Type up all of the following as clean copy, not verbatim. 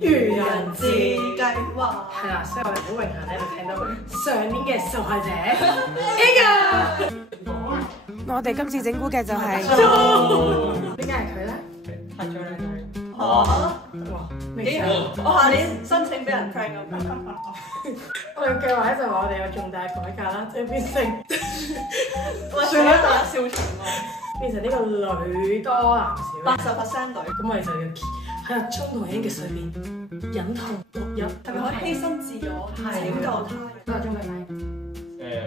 愚人節計劃係啦，所以我哋好榮幸咧，就請到上年嘅受害者 Angus。我哋今次整蠱嘅就係點解係佢咧？拍咗兩張。哇！竟然我下年申請俾人 prank 咁。我哋計劃咧就話我哋有重大改革啦，即係變成算啦，打笑場咯，變成呢個女多男少80%女。咁我哋就要喺阿鐘同 Angus 裏邊忍痛錄音，係咪可以犧牲自我拯救他？阿鐘係咪？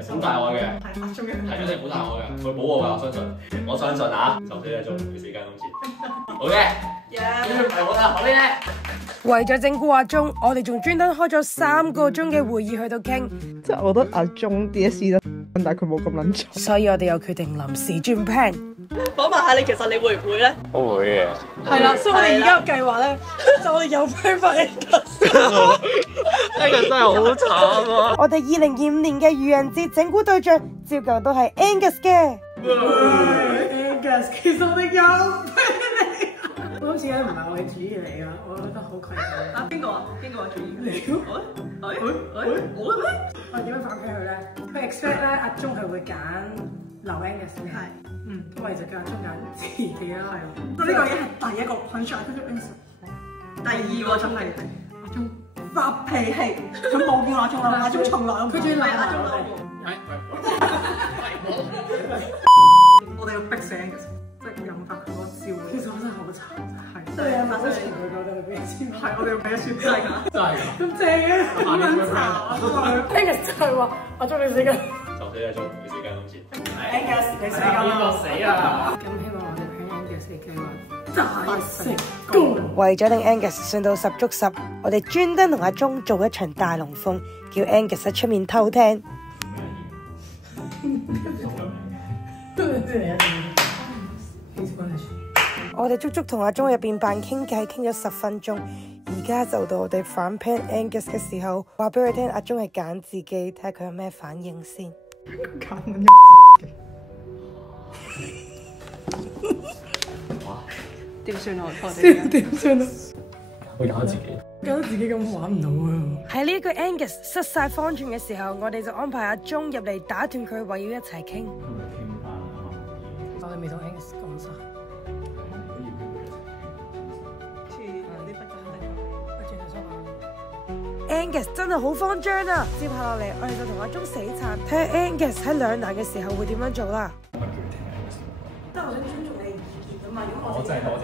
好大愛嘅，係阿鐘嘅。係真係好大愛嘅，佢保我㗎，我相信啊！14日做每4間公司，好嘅，係好啦，後邊咧。為咗整蠱阿鐘，我哋仲專登開咗3個鐘嘅會議去到傾，即係我覺得阿鐘 DSE 得，但係佢冇咁撚錯。所以我哋又決定臨時轉 plan。講埋下你，其實你會唔會咧？我會嘅。係啦，所以我哋而家嘅計劃咧，就我哋有 plan 翻 Angus。Angus 真係好慘啊！我哋2025年嘅愚人節整蠱對象，照舊都係 Angus 嘅。Angus，其實我哋有 plan 嚟，好似咧唔係我嘅主意嚟㗎，我覺得好愧疚。啊，邊個啊？邊個話主意？你我咩？我點樣反擊佢咧？佢 expect 咧阿鐘係會揀留 Angus 嘅，咁我哋就叫阿鐘揀自己啦。呢個已經係第一個 punch out，跟住 Angus。第二個鐘係阿鐘發脾氣，佢冇見阿鐘啦，阿鐘從來都唔佢仲要鬧阿鐘嬲我哋要逼死 Angus，即係引發佢嗰個招。其實我真係好慘，係對啊，好情佢覺得佢俾錢，係我哋要俾一算真係㗎，真係㗎，咁正嘅，好撚慘啊！ Angus 就係話阿鐘你死緊。 14日做每4間公司。Angus 你死邊個死啊？咁希望我哋 plan Angus 嘅計劃大成功。為咗令 Angus 算到10足10，我哋專登同阿鐘做一場大龍鳳，叫 Angus 喺出面偷聽。我哋足足同阿鐘入邊扮傾偈，傾咗10分鐘。而家就到我哋反 plan Angus 嘅時候，話俾佢聽阿鐘係揀自己，睇下佢有咩反應先。點算啊？點算啊？我揀自己。覺得自己咁玩唔到啊！喺呢個 Angus 失晒方寸嘅時候，我哋就安排阿鐘入嚟打斷佢，話要一齊傾。我哋未同 Angus 講晒。Angus 真係好慌張啊！接下落嚟，我哋就同阿鐘死撐，睇下 Angus 喺兩難嘅時候會點樣做啦。即係我想尊重你嘅意見啊嘛。如果我真係多謝。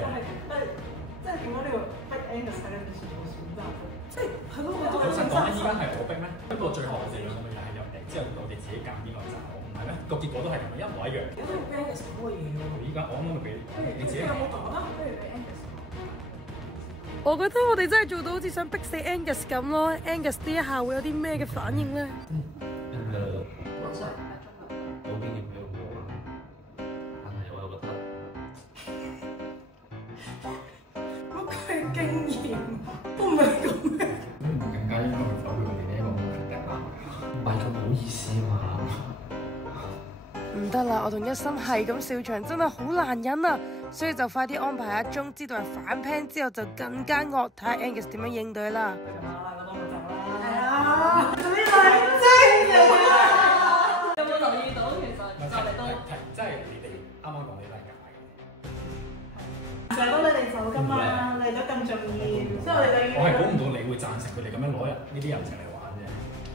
即係點解你要逼 Angus 喺你面前做選擇？即係係咯，我老實講，依家係我逼咩？不過最後我哋兩個又係入嚟，之後我哋自己揀邊個就我，唔係咩？個結果都係咁，一模一樣。如果你逼 Angus 講嘅嘢喎，依家我啱啱咪俾你自己。有冇講啊？不如俾 Angus。我覺得我哋真係做到好似想逼死 Angus 咁咯。Angus 呢一下會有啲咩嘅反應咧？冇經驗嘅我，但係我又覺得乜鬼經驗？都唔係咁嘅。更加應該去否決佢哋呢一個決定啦。唔係咁好意思嘛。唔得啦，我同一心係咁笑場，真係好難忍啊！所以就快啲安排阿鐘知道係反 plan 之後就更加惡，睇下 Angus 點樣應對啦。係啊，做咩嚟啫？有冇留意到其實我哋都即係你哋啱啱講你都係假嘅。成日幫你哋走㗎嘛，嚟咗咁重要，所以我哋就要。我係估唔到你會贊成佢哋咁樣攞人呢啲人情嚟玩啫。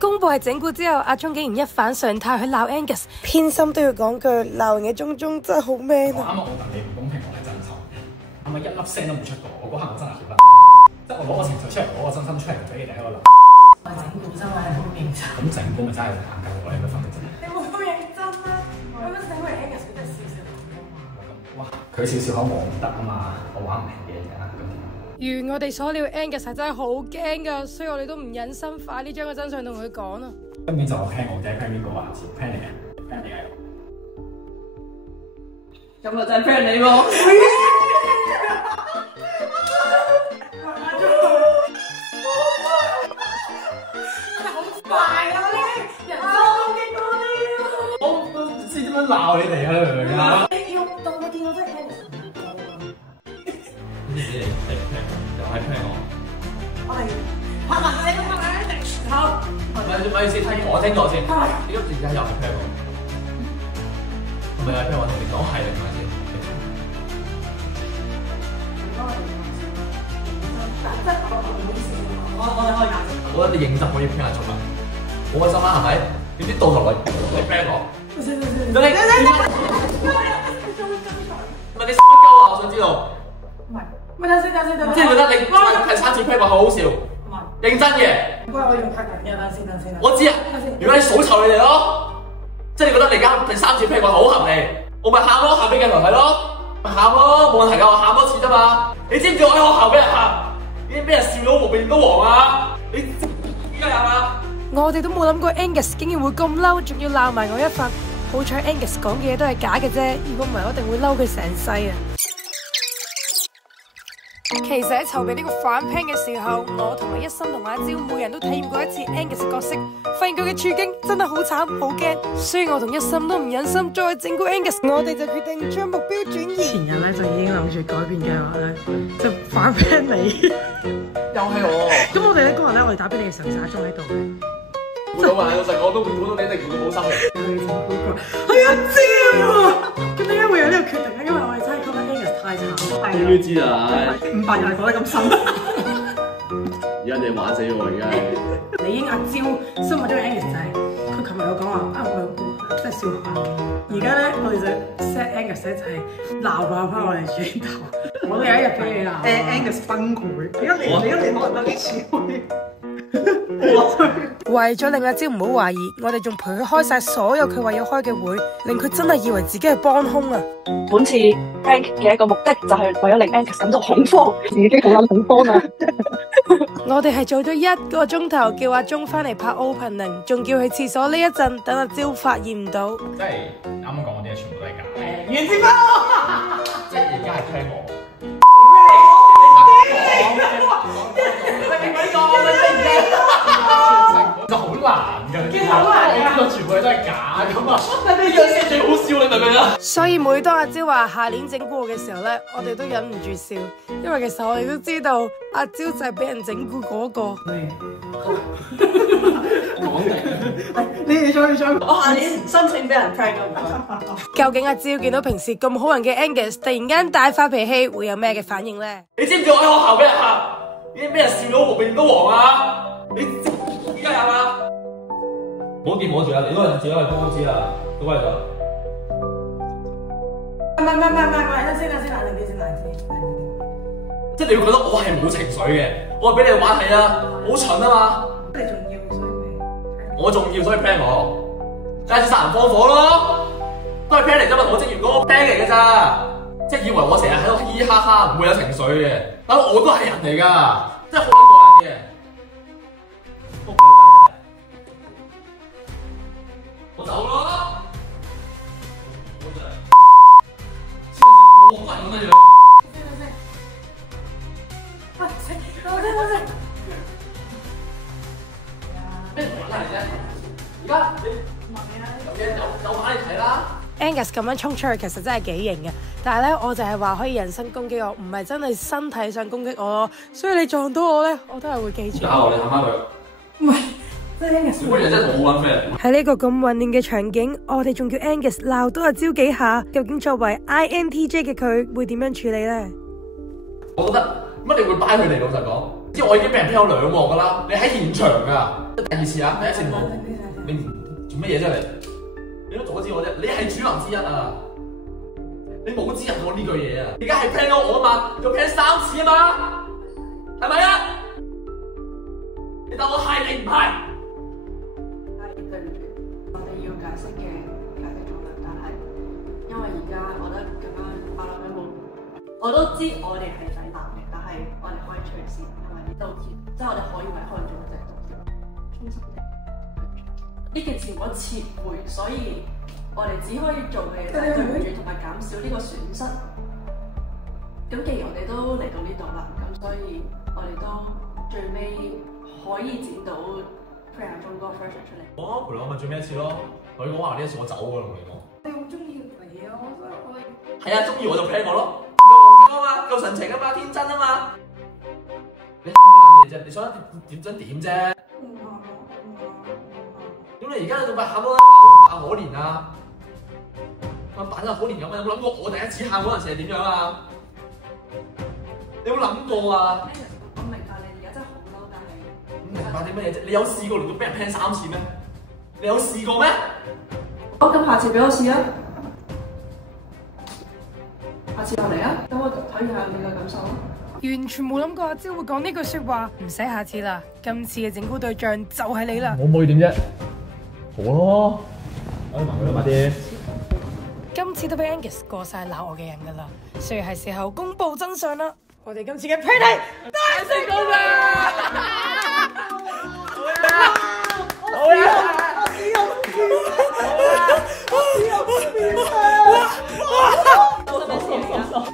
公佈係整蠱之後，阿鐘竟然一反常態去鬧 Angus，偏心都要講句鬧人嘅鐘鐘真係好 man 啊！啱啱我戥你唔公平，我係真心。啱啱一粒聲都冇出過，我嗰刻我真係好得。即係我攞個情緒出嚟，攞個真心出嚟俾你哋喺度鬧。我整蠱真係好認真。咁整蠱咪真係硬夠我哋嘅分嘅啫。你冇咁認真啦，我覺得整為 Angus 佢真係笑笑口㗎嘛。哇！佢笑笑口我唔得啊嘛，我玩唔起嘅而家。如我哋所料 ，Angus 係真係好驚噶，所以我哋都唔忍心快啲將個真相同佢講啊！根本就我 plan 我嘅 plan 邊個啊？plan 你嘅，plan 你嘅。咁就真係 friend 你喎。好快啊！呢啲人生經過啲啊！我都唔知點樣鬧你哋啊！你明唔明啊？你要到我見我真係 Angus 唔夠啊！呢啲你又係 plan 我。我拍埋你咁樣，好。咪先，聽我清楚先。你今次而家又係 plan 我，係咪係 plan 我同你講係定唔係先？我哋可以我覺得你認真可以 plan 下做啦，好開心啦，係咪？點知到頭來你 plan 我？唔係你識乜鳩啊？我想知道。唔係，咪等先。即係覺得你係3次 plan 我好好笑，認真嘅。我用拍緊嘅，等先。我知啊，如果你數臭你哋咯，即係你覺得你而家第3次 plan 我好合理，我咪喊咯，喊俾鏡頭睇咯，咪喊咯，冇問題㗎，我喊多次啫嘛。你知唔知我喺學校俾人喊，已經俾人笑到黃面都黃啊？你依家有啊？我哋都冇諗過 Angus 竟然會咁嬲，仲要鬧埋我一發。好彩 Angus 講嘅嘢都係假嘅啫，如果唔係我一定會嬲佢成世啊！其實喺籌備呢個反 plan 嘅時候，我同埋一心同阿蕉每人都體驗過一次 Angus 嘅角色，發現佢嘅處境真係好慘好驚，所以我同一心都唔忍心再整蠱 Angus， 我哋就決定將目標轉移。前日咧就已經諗住改變計劃咧，就反 plan 你。又係我。咁我哋咧嗰日咧，我哋打俾你嘅時候，阿鐘喺度嘅。老實講都估到你一定估到好心嘅。係阿蕉啊！咁點解會有呢個決定咧？因為我哋真係覺得 Angus 太慘。終於知啦500人係講得咁深。而家你玩死我而家。你應阿蕉心目中嘅 Angus 就係佢琴日有講話啊，我真係笑翻。而家咧我哋就 set Angus 咧就係鬧爆翻我哋轉頭。我都有一日俾你鬧。Angus 崩潰，你一年可能幾次會。為咗令阿蕉唔好懷疑，我哋仲陪佢開晒所有佢話要開嘅會，令佢真係以為自己係幫兇啊！本次 prank 嘅一個目的就係為咗令 Angus 感到恐慌，已經好撚恐慌啦。我哋係做咗1個鐘頭，叫阿鐘翻嚟拍 opening， 仲叫去廁所呢一陣，等阿蕉發現唔到。即係啱啱講嗰啲嘢全部都係假。完之啦！即係而家係 plan 我。就好難㗎，其實好難㗎，呢個全部嘢都係假㗎嘛。呢樣先最好笑，你明唔明啊？所以每當阿蕉話下年整蠱我嘅時候咧，我哋都忍唔住笑，因為其實我哋都知道阿蕉就係俾人整蠱嗰個。講定。你再，我下年申請俾人 prank 啊！究竟阿蕉見到平時咁好人嘅 Angus 突然間大發脾氣，會有咩嘅反應咧？你知唔知我喺學校俾人喊，已經俾人笑到黃面都黃啊？你依家有啊？唔好掂我住啊！你嗰陣自己去公司啦，都歸咗。唔係，等先，冷靜啲先。即係你會覺得我係冇情緒嘅，我係俾你玩係啊，好蠢啊嘛！你重要，所以我重要，所以 plan 我，介紹殺人放火咯，都係 plan 嚟啫嘛，我職員嗰個 plan 嚟嘅咋，即係以為我成日喺度嘻嘻哈哈，唔會有情緒嘅，但我都係人嚟㗎，真係好撚過癮嘅。我走咯，我真係，我好人咁樣。咩玩嚟啫？而家你有牌你睇啦。Angus 咁樣衝出去其實真係幾型嘅，但係咧我就係話可以人身攻擊我，唔係真係身體上攻擊我咯。所以你撞到我咧，我都係會記住。打我，你喊翻佢。唔係，即係 Angus。小妹真係好撚咩？喺呢個咁混亂嘅場景，我哋仲叫 Angus 鬧多阿蕉幾下，究竟作為 INTJ 嘅佢會點樣處理咧？我覺得乜你會掰佢嚟？老實講，即係我已經俾人 plan 咗2幕㗎啦，你喺現場㗎。第2次啊，第1次冇，你唔做乜嘢啫你？你都阻止我啫，你係主人之一啊！你冇指引我呢句嘢啊！而家係 plan 咗我啊嘛，就 plan 3次啊嘛，係咪啊？你當我係定唔係？對唔住，我哋要解釋嘅解釋咗啦，但係因為而家我覺得咁樣我諗緊冇，我都知我哋係抵鬧嘅，但係我哋可以隨時係咪道歉，即係我哋可以為開咗隻道歉，衷心嘅呢件事我撤回，所以我哋只可以做嘅就係對唔住同埋減少呢個損失。咁既然我哋都嚟到呢度啦，咁所以我哋都最尾可以剪到 Pray 中嗰個 version 出嚟。我陪我咪最尾一次咯，佢講話呢一次我走㗎啦，同你講。你好中意你啊！我係啊，中意我就 plan 我咯，夠戇鳩啊嘛，夠純情啊嘛，天真啊嘛。你講乜嘢？啫？你想點啫？咁你而家喺度咪喊咯，喊可憐啊！扮得可憐咁啊！有冇諗過我第一次喊嗰陣時係點樣啊？你有冇諗過啊？我明白你而家真係好嬲，但係唔明白啲乜嘢啫？你有試過連續俾人 plan 3次咩？你有試過咩？好，咁下次俾我試啊！下次又嚟啊！等我睇下你嘅感受啊！完全冇諗過阿蕉會講呢句説話，唔使下次啦，今次嘅整蠱對象就係你啦。我冇點啫，好咯，可以埋佢啦，快啲。今次都俾 Angus 過晒鬧我嘅人噶啦，所以係時候公佈真相啦。我哋今次嘅 party 大成功啦！好呀！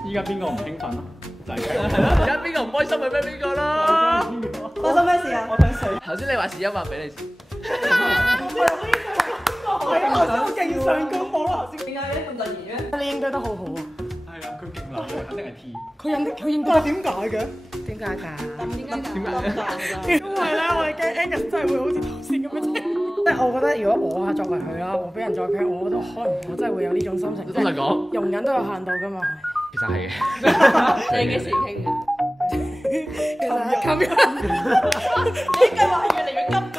依家邊個唔興奮啊？就係佢。而家邊個唔開心咪咩邊個咯？發生咩事啊？我想死。頭先你話試100俾你試。我想勁上高冇啦，頭先點解有啲咁突然嘅？你應對得好好啊！係啊，佢勁流嘅，肯定係 T。佢應對得點解嘅？點解㗎？因為咧，我哋驚 Angus 真係會好似頭先咁樣。即係我覺得，如果我係作為佢啦，我俾人再劈，我覺得可能我真係會有呢種心情。真係講，容忍都有限度㗎嘛。其實係嘅。你幾時傾嘅？其實今日，你計劃係越嚟越急㗎喎。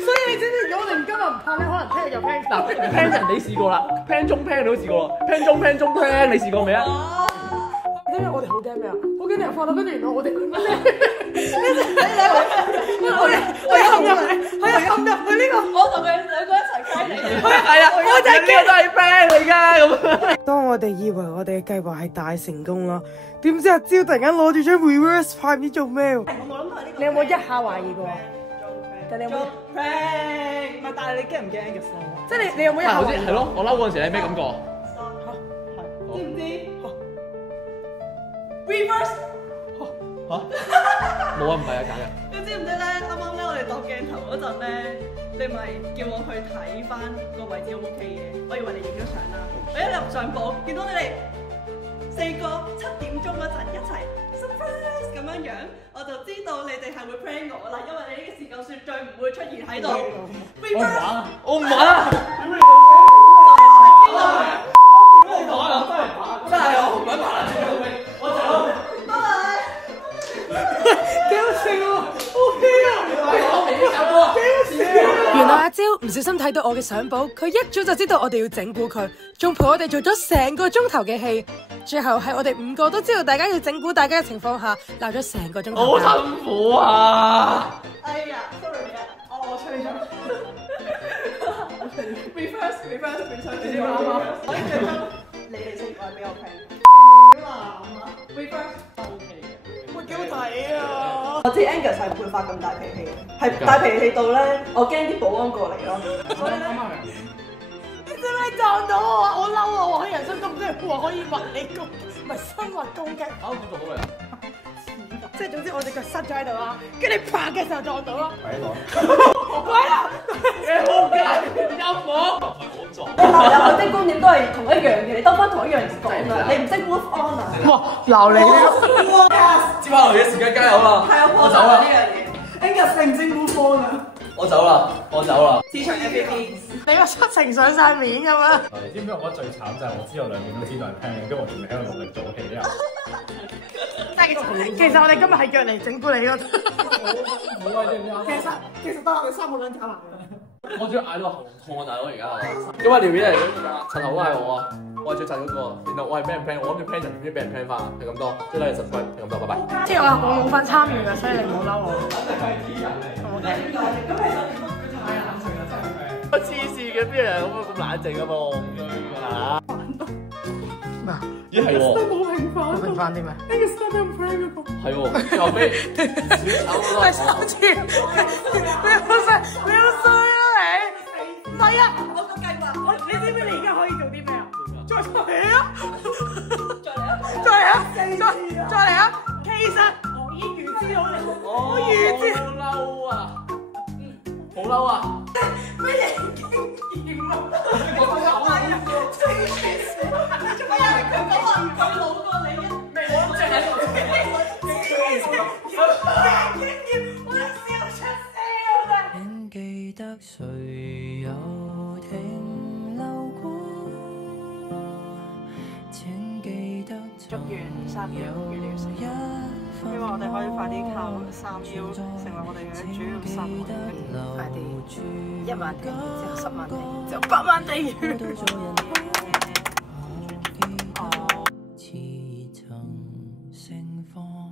所以你知唔知？如果我哋唔今日唔拍咧，可能聽日又 plan。嗱 ，plan 人你試過啦，plan 中 plan 你都試過 ，plan 中 plan 你試過未啊？你知唔知我哋好驚咩啊？好驚你又發到，跟住原來我哋，我陷入去呢個，我同佢兩個一齊計你。係啊，我就係呢個都係 plan 嚟㗎咁。當我哋以為我哋嘅計劃係大成功啦，點知阿蕉突然間攞住張 reverse 牌唔知做咩喎？我冇諗過呢個。你有冇一下懷疑過？但你有冇？ prank 唔係，但係你驚唔驚嘅事？即係你有冇一下懷疑？係咯，我嬲嗰陣時你咩感覺？知唔知？reverse 嚇？冇啊，唔係啊，假嘅。你知唔知咧？啱啱咧，我哋度鏡頭嗰陣咧，你咪叫我去睇翻個位置 O 唔 OK 嘅？我以為你影咗相啦。我一入上房，見到你哋4個7點鐘嗰陣一齊 surprise 咁樣樣，我就知道你哋係會 prank 我啦，因為你呢個時間絕對唔會出現喺度。我唔玩啊！真係我唔想玩啦！我走。幾好笑喎！OK 啊！原來阿蕉唔小心睇到我嘅相簿，佢一早就知道我哋要整蠱佢，仲陪我哋做咗成個鐘頭嘅戲。最後係我哋5個都知道大家要整蠱大家嘅情況下，鬧咗成個鐘頭。好辛苦啊！哎呀 ，sorry 啊，我吹咗。reverse，你知唔知啱啱？我最終你哋4個係俾我 prank。reverse OK 嘅，會幾好睇啊！我知 Angus 係唔會發咁大脾氣嘅，係大脾氣到咧，我驚啲保安過嚟咯。所以咧，你知唔知撞到我啊？我嬲啊！我喺人生中即係話可以物理攻，唔係生物攻擊。啊，我做到你啊！即係總之我隻腳塞咗喺度啦，跟住你拍嘅時候撞到咯。快啲攞！喂啊！你好嘅，陰我。我撞。男人女的觀點都係同一樣嘅，你兜翻同一樣講啦，你唔識 move on 啊？哇！鬧你呢接下來嘅時間加油啦！係我走啦呢樣嘢。Angus 係唔識 move on 啊？我走啦！我走啦！市場 FAB。你個七情上晒面咁樣。你知唔知我覺得最慘就係我知道兩邊都知道係 plan，跟住我仲未喺度努力做戲啊！其實我哋今日係約嚟整蠱你咯。冇啊，知唔知啊？其實得我哋3個人搞埋。我仲要嗌到喉痛啊，大佬而家係。今日條片嚟嘅，陳頭都係我啊，我係最柒嗰個。然後我係俾人 plan，我諗住 plan 人點知俾人 plan 翻啊，係咁多。即係你subscribe，係咁多，拜拜。即係我冇份參與㗎，所以你唔好嬲我。我黐線嘅，邊有人咁冷靜啊嘛？咦係喎，冇平反啲咩？呢個 start up friend 嗰個係喎，又俾小丑第3次，你好衰啊你！唔係啊，我個計劃，你知唔知你而家可以做啲咩啊？再嚟啊！再嚟啊！再嚟啊！其實我已經預知到你，我預知。好嬲啊！好嬲啊！咩嘢經驗啊？我係啊，做咩因為佢講話佢老過你一，我淨係。經驗，我哋笑出聲啊！應記得誰有停留過，請記得祝願3秒越嚟越成功，希望我哋可以快啲靠3秒成為我哋嘅主要生活，快啲1萬訂閱之後10萬訂閱之後8萬訂閱。似曾盛放。